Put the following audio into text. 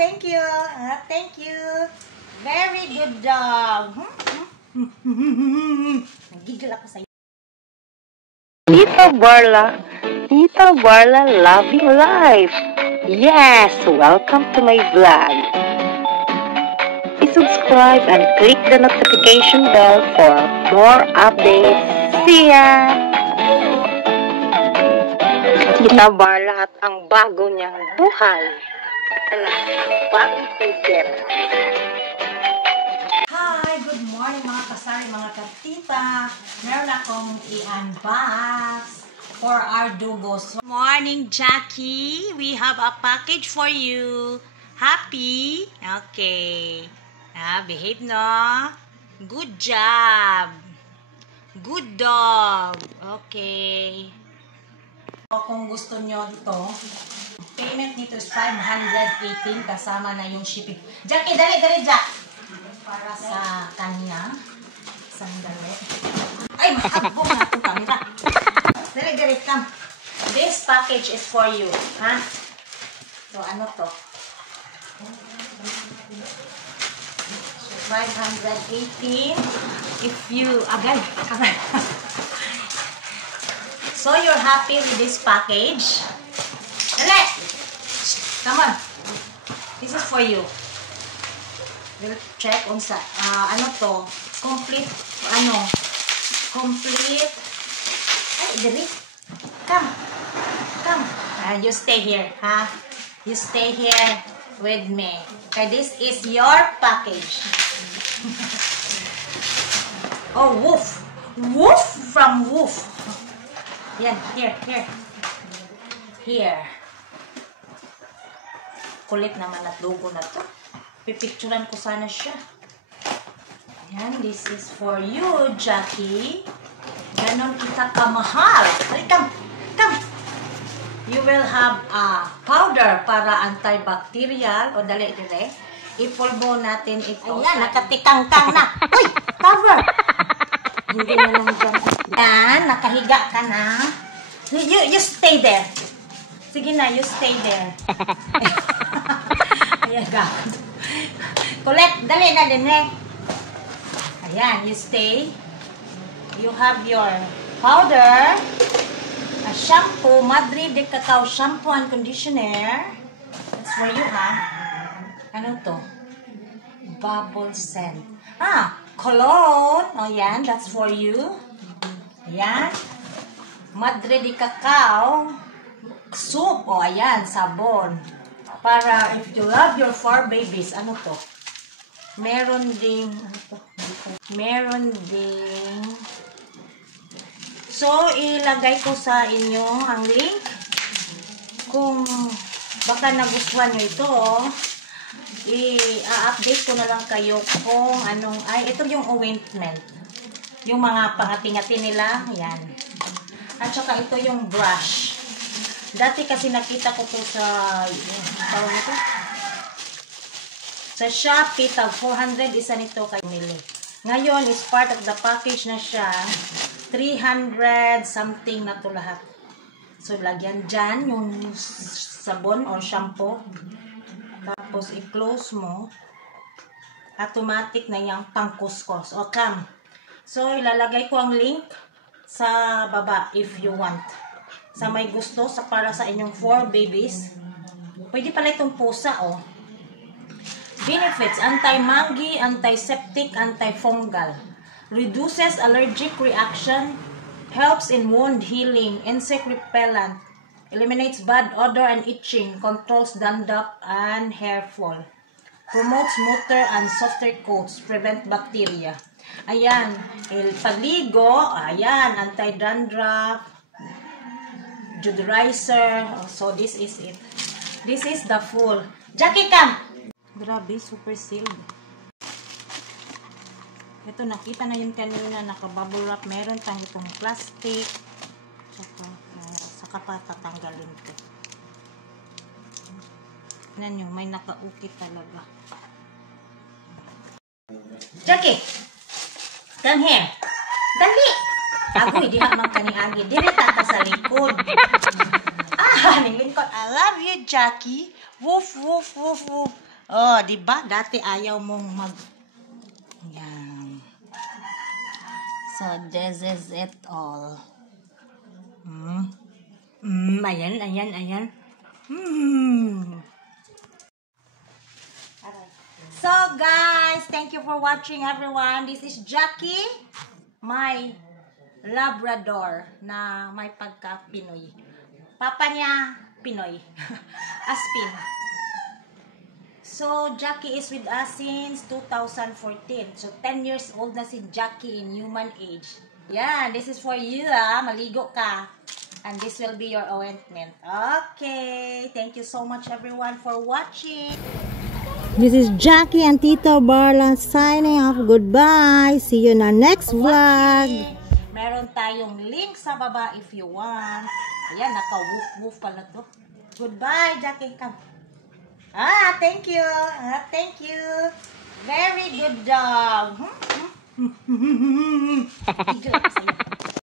thank you. Thank you. Very good job. Nagigil ako sa'yo. Tita Barla loving life. Yes, welcome to my vlog. Please subscribe and click the notification bell for more updates. See ya! Tita Barla at ang bago niyang buhay. Bagong ticket. Hi, good morning mga kasari, mga katita. Meron akong i-unbox for our dugos. Good morning, Jackie. We have a package for you. Happy? Okay. Behave, no? Good job. Good dog. Okay. Kung gusto nyo ito, payment nito is 518 kasama na yung shipping. Jackie, dali, Jack. Para sa kanya. Sandali. Ay, mahabong na ito camera. Dali, come. This package is for you. Ha? So, ano to? 518. If you, agad. So, you're happy with this package? Dali! Come on. This is for you. We'll check on sa, ano to? Complete, complete. Ay, dali. Come. You stay here, ha? You stay here with me. Okay, this is your package. Oh, woof. Woof from woof. Yan, here. Here. Kulit naman at logo na to. Pipicturan ko sana siya. Ayan, this is for you, Jackie. Ganon kita kamahal. Come. You will have a powder para antibacterial. O, dali. Ipulbo natin ito. Ayan, nakatikang-kang na. Uy, cover! Hindi na lang dyan. Yan, nakahiga ka na. You stay there. Sige na, you stay there. Ayan, gagawin. Collect, dali na din eh. Ayan, you stay. You have your powder, a shampoo, Madre de Cacao shampoo and conditioner. That's for you, ha? Ano to? Bubble scent. Cologne. O, yan, that's for you. Ayan. Madre de Cacao soup. O, ayan, sabon. Para if you love your 4 babies, ano to? Meron ding so, ilagay ko sa inyo ang link kung baka nagustuhan nyo ito. I-update ko na lang kayo kung anong, ito yung ointment, yung mga pangati-ngati nila, yan. At saka ito yung brush. Dati kasi nakita ko to sa tawag ito sa Shopee, tag 400 isa nito kayo nili. Ngayon is part of the package na siya, 300 something na to lahat. So lagyan dyan yung sabon or shampoo, tapos i-close mo, automatic na yung pangkuskos. O, come. So ilalagay ko ang link sa baba if you want. Sa may gusto, para sa inyong 4 babies. Pwede pala itong pusa, oh. Benefits: anti-mangy, antiseptic, antifungal. Reduces allergic reaction. Helps in wound healing. Insect repellent. Eliminates bad odor and itching. Controls dandruff and hair fall. Promotes motor and softer coats. Prevent bacteria. Ayan. Pagligo. Ayan. Anti-dandruff. Deodorizer. So, this is it. This is the full. Jackie, come! Grabe, super sealed. Ito, nakita na yun kanina. Naka-bubble wrap. Meron tayong itong plastic. Saka pa tatanggalin ko. Yan yung may nakaukit talaga. Jackie! Come here! Dali! Ako, hindi naman kani-agi. Dili tata sa likod. Nilingkod. I love you, Jackie. Woof, woof, woof, woof. Oh, di ba? Dati ayaw mong mag... Yan. So, this is it all. Ayan. So, guys, thank you for watching, everyone. This is Jackie, my Labrador na may pagka-Pinoy. Papa niya, Pinoy. Aspin. So, Jackie is with us since 2014. So, 10 years old na si Jackie in human age. Yan, this is for you, maligo ka. And this will be your ointment. Okay, thank you so much, everyone, for watching. This is Jackie and Tito Barla signing off. Goodbye. See you in our next vlog. Meron tayong link sa baba if you want. Ayan, naka-woof-woof pala to. Goodbye, Jackie. Come. Thank you. Thank you. Very good dog. Tigil ako sa'yo.